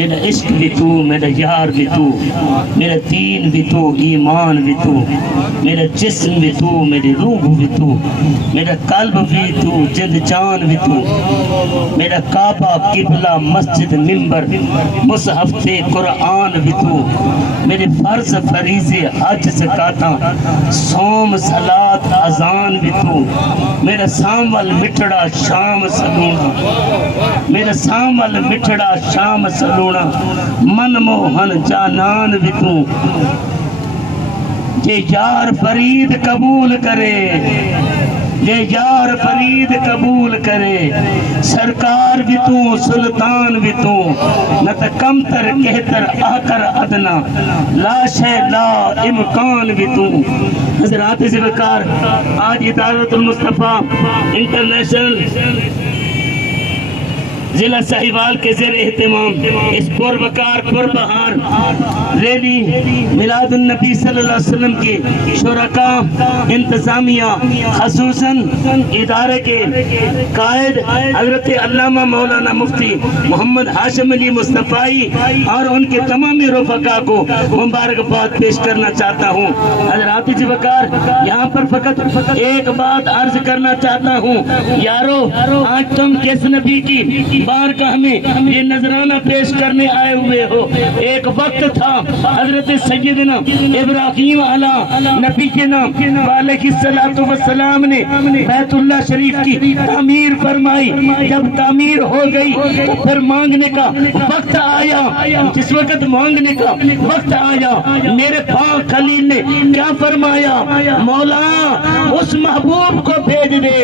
میرا عشق بھی تو، میرا یار بھی تو، میرا دین بھی تو، ایمان بھی تو، میرا جسم بھی تو، میری روح بھی تو، میرا قلب بھی تو، جند جان بھی تو، میرا کعبہ قبلہ مسجد منبر مصحف قرآن بھی تو، میرے فرض فریضے حج زکاتاں صوم صلاۃ اذان بھی تو، میرا سامول مٹھڑا شام سلونا، میرا سامول مٹھڑا شام سلونا، من موہن جانان بھی تو، یہ یار فرید قبول کرے، یہ یار فرید قبول کرے، سرکار بھی تو سلطان بھی تو، نہ تا کمتر کہتر آکر ادنا، لا شے لا امکان بھی تو۔ حضرات ذوالفقار، آج ادارت المصطفیٰ انٹرنیشنل ضلع ساہیوال کے زیر اہتمام اس پروقار پربہار ریلی میلاد النبی صلی اللہ علیہ وسلم کی شرکاء انتظامیہ خصوصاً ادارے کے قائد حضرت علامہ مولانا مفتی محمد ہاشم علی مصطفی اور ان کے تمام رفقاء کو مبارکباد پیش کرنا چاہتا ہوں۔ حضرات ذوالفقار، یہاں پر فقط ایک بات عرض کرنا چاہتا ہوں، یارو آج تم کس نبی کی بارگاہ میں یہ نذرانہ پیش کرنے آئے ہوئے ہو؟ ایک وقت تھا حضرت سیدنا ابراہیم علیہ نبینا علیہ السلام نے بیت اللہ شریف کی تعمیر فرمائی، جب تعمیر ہو گئی تو پھر مانگنے کا وقت آیا، جس وقت مانگنے کا وقت آیا میرے پاک خلیل نے کیا فرمایا؟ مولا اس محبوب کو بھیج دے،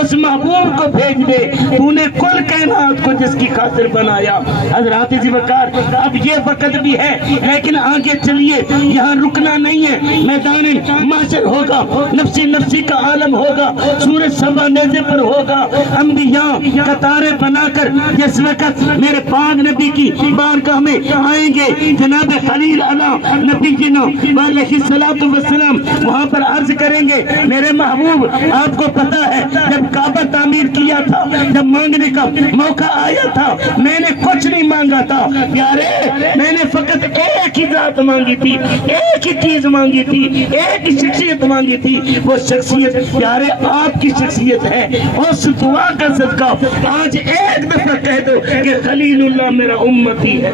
اس محبوب کو بھیج دے، تو نے کل کائنات کو جس کی خاطر بنایا۔ حضرات ذوالفقار، اب یہ وقت بھی ہے لیکن آگے چلیے، یہاں رکنا نہیں ہے، میدان محشر ہوگا، نفسی نفسی کا عالم ہوگا، سورج سبا نیزے پر ہوگا، انبیاء قطاریں بنا کر جس وقت میرے پاک نبی کی بارگاہ میں آئیں گے، جناب خلیل علیہ نبی جنو علیہ السلام وہاں پر عرض کریں گے، میرے محبوب آپ کو پتا ہے جب کعبہ تعمیر کیا تھا، جب مانگنے کا موقع آیا تھا، میں نے کچھ نہیں مانگا تھا پیارے، میں نے فقط ایک ہی ذات مانگی تھی، ایک ہی چیز مانگی تھی، ایک ہی شخصیت مانگی تھی، وہ شخصیت پیارے آپ کی شخصیت ہے۔ اس دعا کا صدقہ آج ایک دفعہ کہہ دو کہ خلیل اللہ میرا امتی ہے،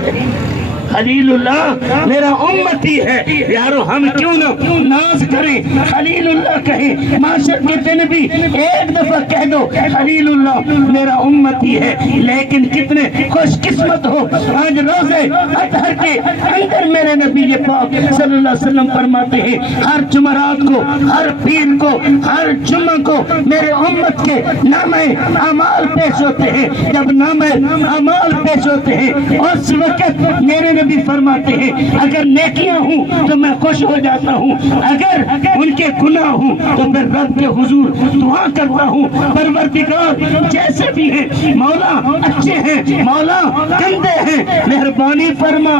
خلیل اللہ میرا امتی ہے۔ یارو ہم کیوں نہ ناز کریں، خلیل اللہ کہیں، معاشر کے دن بھی ایک دفعہ کہہ دو خلیل اللہ میرا امتی ہے۔ لیکن کتنے خوش قسمت ہو، آج روزے اطہر کے اندر میرے نبی پاک صلی اللہ علیہ وسلم فرماتے ہیں ہر جمعرات کو، ہر پیر کو، ہر جمعہ کو میرے امت کے نامہ اعمال پیش ہوتے ہیں۔ جب نامہ اعمال پیش ہوتے ہیں اس وقت میرے نبی فرماتے ہیں اگر نیکیاں ہوں تو میں خوش ہو جاتا ہوں، اگر ان کے گناہ ہوں تو پھر رب کے حضور دعا کرتا ہوں، پروردگار جیسے بھی ہیں مولا اچھے ہیں، مولا گندے ہیں، مہربانی فرما،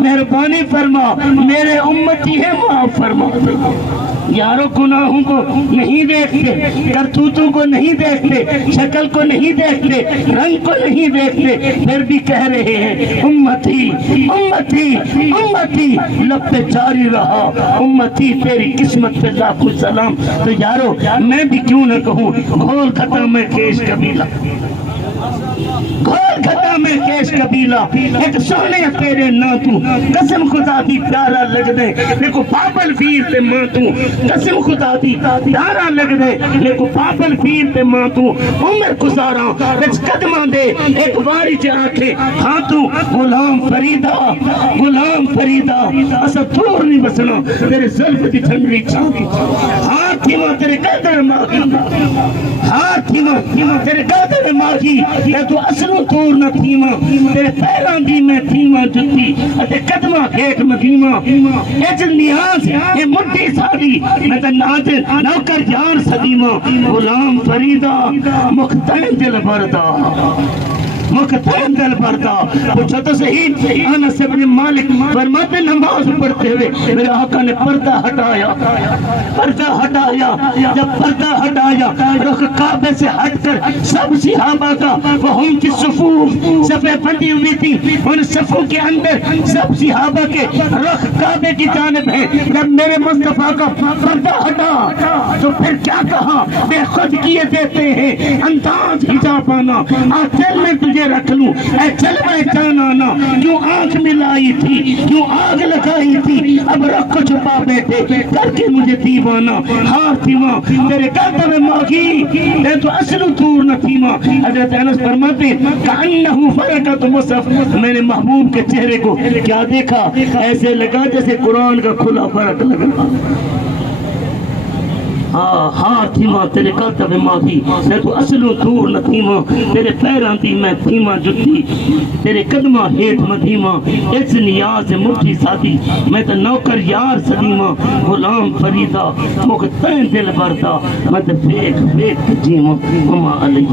مہربانی فرما، میرے امتی ہے معاف فرما۔ یارو گناہوں کو نہیں دیکھتے، کرتوتوں کو نہیں دیکھتے، شکل کو نہیں دیکھتے، رنگ کو نہیں دیکھتے، پھر بھی کہہ رہے ہیں امتی امتی امتی، لب پہ جاری رہا امتی تیری قسمت پہ لاکھوں سلام۔ تو یارو میں بھی کیوں نہ کہوں، گھول کھتا میں کیش قبیلہ، گھول کھتا میں کیش قبیلہ، ایک سونے تیرے نا تو قسم خدا دی پیارا لگ دے، لیکو پاپل پیر تے ماں تو قسم خدا دی پیارا لگ دے، لیکو پاپل پیر تے ماں تو عمر گزارا وچ قدماں دے ایک باری چ آکھے ہاں تو غلام فریدہ، غلام فریدہ اسا دور نہیں بسنا تیرے زلف دی ٹھنڈی چھاں دی، ہاتھ تھی ماں تیرے قدر ماہی، ہاتھ تھی ماں تیرے قدر ماہی، اے تو اصلوں دور نہ تھیما، تیرے پیراں دی میں تھیما جتی، اتے قدمہ کھیک مدیمہ، اے جن نیاز اے مٹی ساری، میں تے ناجر نوکر جان صدیمہ، غلام فریدہ مختن دل بردہ، مختلف دل پڑتا پوچھا تو صحیح انس بن مالک فرماتے نماز پڑھتے ہوئے میرے آقا نے پردہ ہٹایا جب پردہ ہٹایا رخ کعبے سے ہٹ کر سب صحابہ کا وہم کی صفوف صفیں بندی ہوئی تھی ان صفوں کے اندر سب صحابہ کے رخ کعبے کی جانب ہے جب میرے مصطفیٰ کا پردہ ہٹا تو پھر کیا کہا بے خود کیے دیتے ہیں انداز حجابانا چل میں تجھے رکھ لوں اے چل میں جانانا کیوں آنکھ ملائی تھی کیوں آگ لگائی تھی اب رکھ کو چھپا بیٹھے کر کے مجھے دیوانا ہاں تھی ماں تیرے کہتا میں ماغی تیرے تو اصل دور نہ تھی ماں حضرت انس فرماتے کانہو فرقت مصحف میں نے محبوب کے چہرے کو کیا دیکھا ایسے لگا جیسے قرآن کا کھلا فرق لگا ہاں تھی ماں تیرے کہتا میں ماغی تیرے تو اصل دور نہ تھی ماں تیرے پیران تھی میں تھی ماں جتی تیرے قدمہ ہیٹ مدھی ماں اس نیاز مٹھی ساتھی میں تو نوکر یار صدی ماں غلام فریدہ مختین دل بردا میں تو فیک جی ماں علیہ